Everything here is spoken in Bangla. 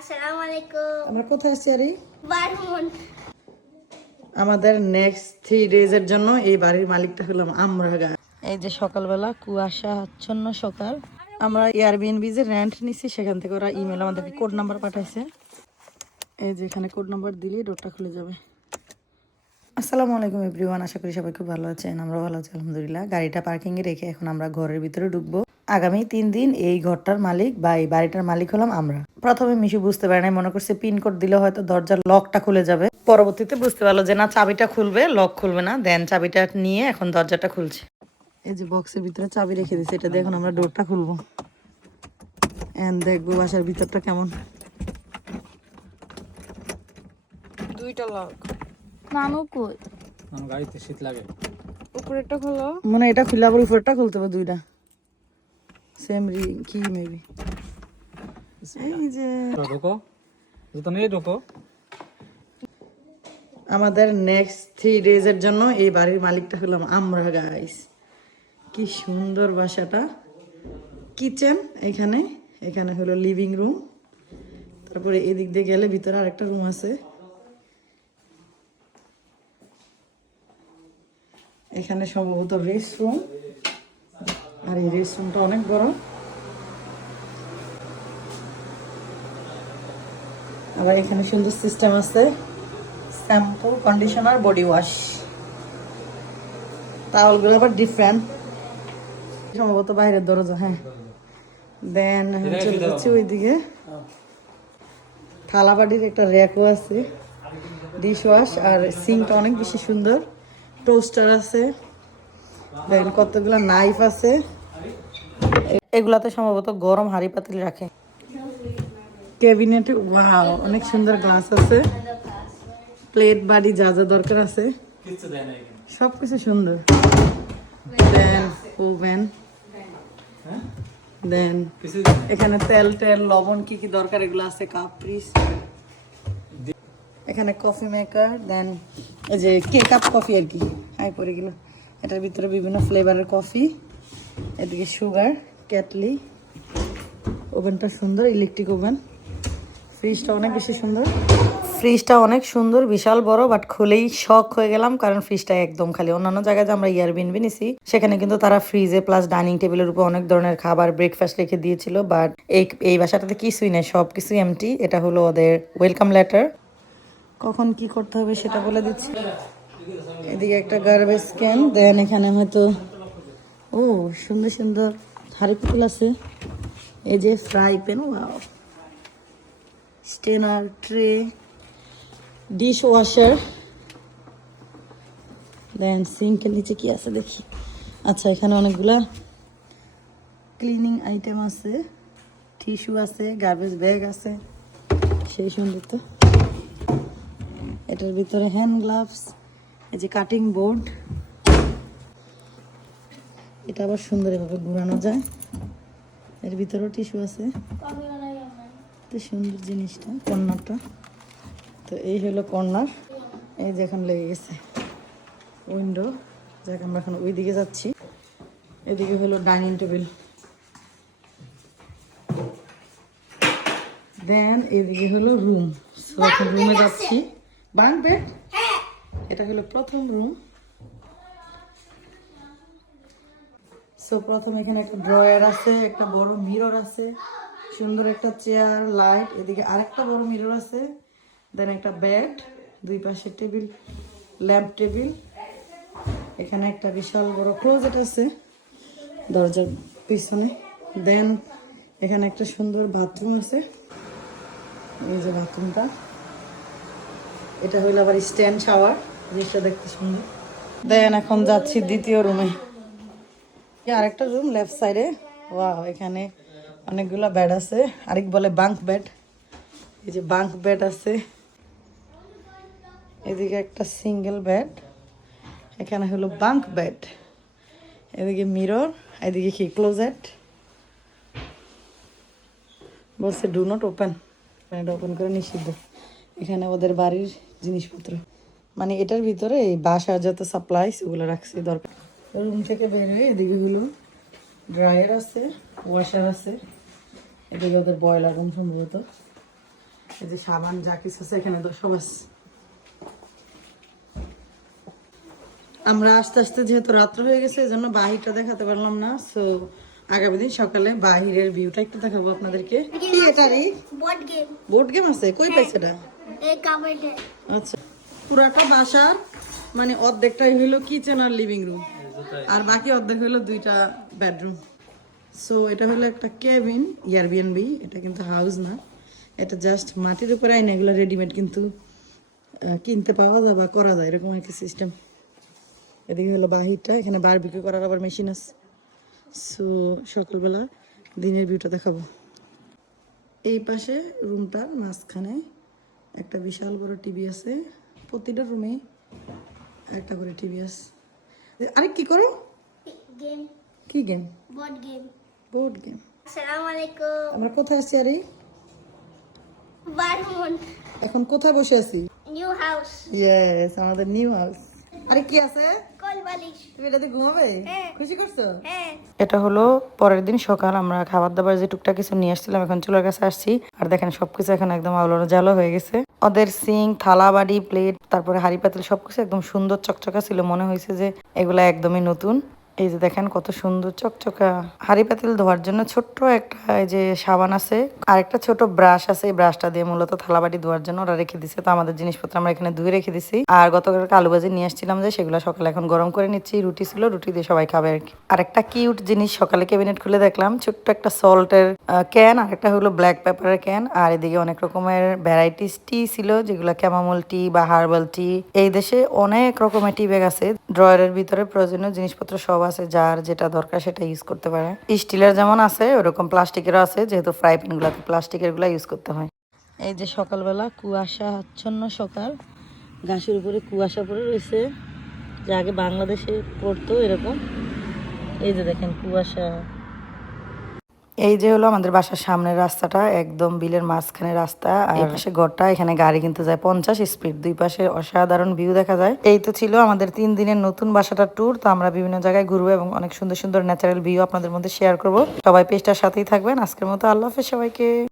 আসসালামু আলাইকুম। আমরা কোথায় আছি আরে? বারমন। আমাদের নেক্সট থ্রি ডেজ এর জন্য এই বাড়ির মালিকটা হলাম আমরা এই যে সকালবেলা কুয়াশা আচ্ছন্ন সকাল। আমরা এয়ারবিএনবি যে রেন্ট নিছি সেখান থেকে ওরা ইমেল আমাদেরকে কোড নাম্বার পাঠাইছে। এই যে এখানে কোড নাম্বার দিলেই ডোরটা খুলে যাবে। আসসালামু আলাইকুম এভরিওয়ান আশা করি সবাই খুব ভালো আছেন আমরা ভালো আছি আলহামদুলিল্লাহ। গাড়িটা পার্কিং এ রেখে এখন আমরা ঘরের ভিতরে ঢুকবো। আগামী তিন দিন এই ঘরটার মালিক বা এই বাড়িটার মালিক হলাম আমরা। প্রথমে মিশু বুঝতে পারে নাই মনে করছে পিন কোড দিলে হয়তো দরজার লকটা খুলে যাবে। পরবর্তীতে বুঝতে পারল যে না চাবিটা খুলবে লক খুলবে না। দেন চাবিটা নিয়ে এখন দরজাটা খুলছে। এই যে বক্সের ভিতরে চাবি রেখে দিয়েছে এটা দিয়ে এখন আমরা ডোরটা খুলবো। এন্ড দেখব বাসার ভিতরটা কেমন। দুইটা লক। নানু কই? গাড়িতে শীত লাগে। উপরেরটা খোলো। মানে এটা খুলে আবার উপরটা খুলতে হবে দুইটা। সেম রি কি মেবি এই যে ঢোকো জুতো নিয়ে ঢোকো আমাদের নেক্সট থ্রি ডেজ এর জন্য এই বাড়ির মালিকটা হলাম আমরা গাইস কি সুন্দর বাসাটা। কিচেন এখানে এখানে হলো লিভিং রুম তারপরে এদিক দিয়ে গেলে ভিতরে আরেকটা রুম আছে। এখানে সম্ভবত রেস্ট রুম আর এই রেস্ট রুমটা অনেক বড়। আবার এখানে সুন্দর সিস্টেম আছে। শ্যাম্পু কন্ডিশনার বডি ওয়াশ টাওয়ালগুলো আবার ডিফারেন্ট সম্ভবত বাইরের দরজা হ্যাঁ। দেন চলে যাচ্ছি ওইদিকে থালা বাটির একটা র্যাকও আছে। ডিশ ওয়াশ আর সিঙ্কটা অনেক বেশি সুন্দর। টোস্টার আছে। দেন কতগুলো নাইফ আছে। এগুলাতে সম্ভবত গরম হাঁড়ি পাতিল রাখে। ক্যাবিনেটে ওয়াও অনেক সুন্দর গ্লাস আছে। প্লেট বাড়ি যা যা দরকার আছে। সব কিছু সুন্দর। দেন ওভেন দেন এখানে তেল টেল লবণ কি কি দরকার এগুলো আছে কাপ পিস এখানে কফি মেকার দেন এই যে কে কাপ কফি আর কি। হাই পড়ে গেল। এটার ভিতরে বিভিন্ন ফ্লেভারের কফি এদিকে সুগার কেটলি ওভেনটা সুন্দর ইলেকট্রিক ওভেন ফ্রিজটা অনেক বেশি সুন্দর। ফ্রিজটা অনেক সুন্দর বিশাল বড় বাট খুলেই শখ হয়ে গেলাম কারণ ফ্রিজটা একদম খালি। অন্যান্য জায়গায় যে আমরা ইয়ারবিন নিছি সেখানে কিন্তু তারা ফ্রিজে প্লাস ডাইনিং টেবিলের উপর অনেক ধরনের খাবার ব্রেকফাস্ট রেখে দিয়েছিল বাট এই এই বাসাটাতে কিছুই নেই সব কিছুই এমটি এটা হলো ওদের ওয়েলকাম লেটার কখন কি করতে হবে সেটা বলে দিচ্ছি। এদিকে একটা গার্বেজ ক্যান দেন এখানে হয়তো ও সুন্দর সুন্দর হাড়ি পুতুল আছে। এই যে fry pan strainer tray dishwasher then সিঙ্কের নিচে কি আছে দেখি। আচ্ছা এখানে অনেকগুলা ক্লিনিং আইটেম আছে টিস্যু আছে গার্বেজ ব্যাগ আছে। সেই সুন্দর তো এটার ভিতরে হ্যান্ড গ্লাভস এই যে কাটিং বোর্ড এটা আবার সুন্দর এভাবে ঘুরানো যায়। এর ভিতরেও টিস্যু আছে। এত সুন্দর জিনিসটা কর্নারটা তো এই হলো কর্নার এই যে এখন লেগে গেছে উইন্ডো যাক আমরা এখন ওই দিকে যাচ্ছি। এদিকে হলো ডাইনিং টেবিল দেন এদিকে হলো রুম সো এখন রুমে যাচ্ছি। বাং বেড এটা হলো প্রথম রুম সো প্রথম এখানে একটা ড্রয়ার আছে একটা বড় মিরর আছে। সুন্দর একটা চেয়ার লাইট এদিকে আরেকটা বড় মিরর আছে দেন একটা বেড দুই পাশে টেবিল ল্যাম্প টেবিল এখানে একটা বিশাল বড় ক্লোজেট আছে, দরজার পিছনে দেন এখানে একটা সুন্দর বাথরুম আছে, এই যে বাথরুমটা এটা হইল আবার স্ট্যান্ড শাওয়ার জিনিসটা দেখতে সুন্দর। দেন এখন যাচ্ছি দ্বিতীয় রুমে আরেকটা রুম লেফট সাইডে ওয়াও এখানে অনেকগুলো ব্যাড আছে। আরেক বলে বাঙ্ক বেড এই যে বাঙ্ক বেড আছে। এদিকে একটা সিঙ্গেল ব্যাড এখানে হলো বাঙ্ক বেড এদিকে মিরর এদিকে কি ক্লোজেট বলছে ডু নট ওপেন এটা ওপেন করে নিষিদ্ধ। এখানে ওদের বাড়ির জিনিসপত্র। মানে এটার ভিতরে এই বাসার যত সাপ্লাইস ওগুলো রাখছি, দরকার। রুম থেকে বের হয়ে এদিকে হলো ড্রায়ার আছে ওয়াশার আছে। এদিকে ওদের বয়লার রুম সম্ভবত। এই যে সাবান যা কিছু আছে এখানে তো সব আছে। আমরা আস্তে আস্তে যেহেতু রাত্র হয়ে গেছে এই জন্য বাহিরটা দেখাতে পারলাম না। সো আগামী দিন সকালে বাহিরের ভিউটা একটু দেখাবো আপনাদেরকে। কি এটা রে? বোর্ড গেম বোর্ড গেম আছে? কই পাইছে এটা? এই কাবার্ডে আচ্ছা পুরাটা বাসার মানে অর্ধেকটাই হইল কিচেন আর লিভিং রুম আর বাকি অর্ধেক হইল দুইটা বেডরুম সো এটা হলো একটা কেবিন ইয়ারবিএনবি এটা কিন্তু হাউস না। এটা জাস্ট মাটির উপরে আইনা এগুলো রেডিমেড কিন্তু কিনতে পাওয়া যায় বা করা যায় এরকম একটা সিস্টেম এদিকে হলো বাহিরটা এখানে বারবিকিউ করার আবার মেশিন আছে। সো সকালবেলা দিনের ভিউটা দেখাবো। এই পাশে রুমটার মাঝখানে একটা বিশাল বড় টিভি আছে। প্রতিটা রুমে একটা করে টিভি আছে। আরে কি করো? গেম কি game board game board game আসসালামু আলাইকুম। আমরা কোথায় আছি আরে? বারমুন। এখন কোথায় বসে আছি? নিউ হাউস ইয়েস আমাদের নিউ হাউস আরে কি আছে? তুমি এটাতে ঘুমাবে? হ্যাঁ। খুশি করছ? হ্যাঁ। এটা হলো পরের দিন সকাল আমরা খাবার দাবার যে টুকটাক কিছু নিয়ে আসছিলাম এখন চুলার কাছে আসছি। আর দেখেন সবকিছু এখন একদম আলোড়ো জালো হয়ে গেছে। ওদের সিং থালা বাড়ি প্লেট তারপরে হাড়ি পাতিল সবকিছু একদম সুন্দর চকচকা ছিল। মনে হয়েছে যে এগুলা একদমই নতুন। এই যে দেখেন কত সুন্দর চকচকা হাড়ি পাতিল ধোয়ার জন্য ছোট্ট একটা এই যে সাবান আছে আর একটা ছোট ব্রাশ আছে, এই ব্রাশটা দিয়ে মূলত থালাবাটি ধোয়ার জন্য ওরা রেখে দিছে। তো আমাদের জিনিসপত্র আমরা এখানে ধুয়ে রেখে দিছি। আর গতকাল আলু ভাজি নিয়ে আসছিলাম যে সেগুলো সকালে এখন গরম করে নিচ্ছি, রুটি ছিল, রুটি দিয়ে সবাই খাবে আর কি। আর একটা কিউট জিনিস সকালে ক্যাবিনেট খুলে দেখলাম, ছোট্ট একটা সল্টের ক্যান আর একটা হলো ব্ল্যাক পেপারের ক্যান। আর এদিকে অনেক রকমের ভ্যারাইটিস টি ছিল, যেগুলো ক্যামামল টি বা হার্বাল টি। এই দেশে অনেক রকমের টি ব্যাগ আছে। ড্রয়ারের ভিতরে প্রয়োজনীয় জিনিসপত্র সব আছে, যার যেটা দরকার সেটা ইউজ করতে পারে। স্টিলের যেমন আছে, ওরকম প্লাস্টিকেরও আছে, যেহেতু ফ্রাই প্যানগুলোতে প্লাস্টিকেরগুলা ইউজ করতে হয়। এই যে সকালবেলা কুয়াশা, আচ্ছন্ন সকাল। গাছের উপরে কুয়াশা পড়ে রয়েছে। যে আগে বাংলাদেশে পড়তো এরকম। এই যে দেখেন কুয়াশা। এই যে হলো আমাদের বাসার সামনের রাস্তাটা একদম বিলের মাঝখানে রাস্তা আর পাশে ঘরটা এখানে গাড়ি কিন্তু যায় পঞ্চাশ স্পিড দুই পাশে অসাধারণ ভিউ দেখা যায়। এই তো ছিল আমাদের তিন দিনের নতুন বাসাটা ট্যুর তো আমরা বিভিন্ন জায়গায় ঘুরবো এবং অনেক সুন্দর সুন্দর ন্যাচারাল ভিউ আপনাদের মধ্যে শেয়ার করব। সবাই পেজটার সাথেই থাকবেন। আজকের মতো আল্লাহ হাফেজ সবাইকে।